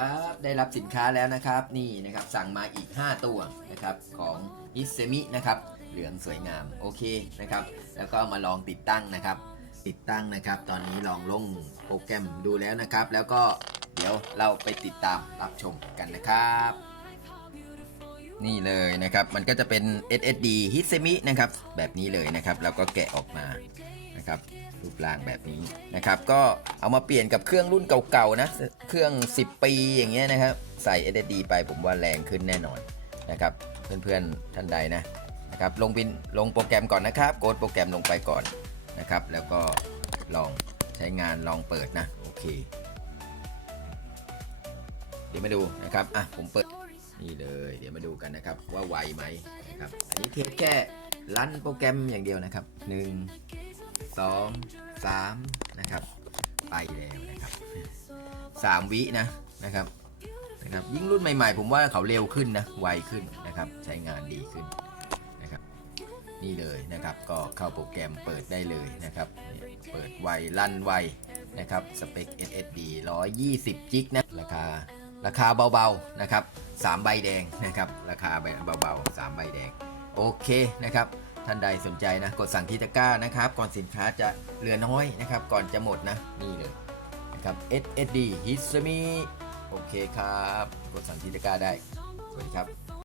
ครับ ได้รับสินค้าแล้วนะครับ นี่นะครับสั่งมาอีก 5 ตัวนะครับของอิเซมินะครับ เหลืองสวยงามโอเคนะครับ แล้วก็มาลองติดตั้งนะครับ ติดตั้งนะครับ ตอนนี้ลองลงโปรแกรมดูแล้วนะครับ แล้วก็เดี๋ยวเราไปติดตามรับชมกันนะครับ นี่เลยนะครับ มันก็จะเป็น SSD Hit Semi นะครับ แบบนี้เลยนะครับ แล้วก็แกะออกมานะครับรูปร่างแบบนี้นะครับ ก็เอามาเปลี่ยนกับเครื่องรุ่นเก่าๆนะ เครื่อง 10 ปีอย่างเงี้ยนะครับ ใส่ SSD ไปผมว่าแรงขึ้นแน่นอนนะครับ เพื่อนๆท่านใดนะนะครับลงบินลงโปรแกรมก่อนนะครับโกดโปรแกรมลงไปก่อนนะครับ แล้วก็ลองใช้งานลองเปิดนะ โอเค เดี๋ยวมาดูนะครับอะผมเปิด นี่เลยเดี๋ยวมาดูกันนะครับว่าไวไหมนะครับอันนี้เทสแค่รันโปรแกรมอย่างเดียวนะครับ 1 2 3 นะครับ ไปแล้วนะครับ3วินะนะครับนะครับยิ่งรุ่นใหม่ๆ ผมว่าเขาเร็วขึ้นนะไวขึ้นนะครับใช้งานดีขึ้นนะครับนี่เลยนะครับก็เข้าโปรแกรมเปิดได้เลยนะครับเปิดไวลั่นไวนะครับสเปค SSD 120 จิกนะราคา ราคาเบาๆนะครับ3ใบแดงนะครับราคาเบาๆ3ใบแดงโอเคนะครับท่านใดสนใจนะกดสั่งที่ตะกร้านะครับ ก่อนสินค้าจะเหลือน้อยนะครับ ก่อนจะหมดนะนี่เลยนะครับ SSD h i s m i โอเคครับ กดสั่งที่ตะกร้าได้ สวัสดีครับ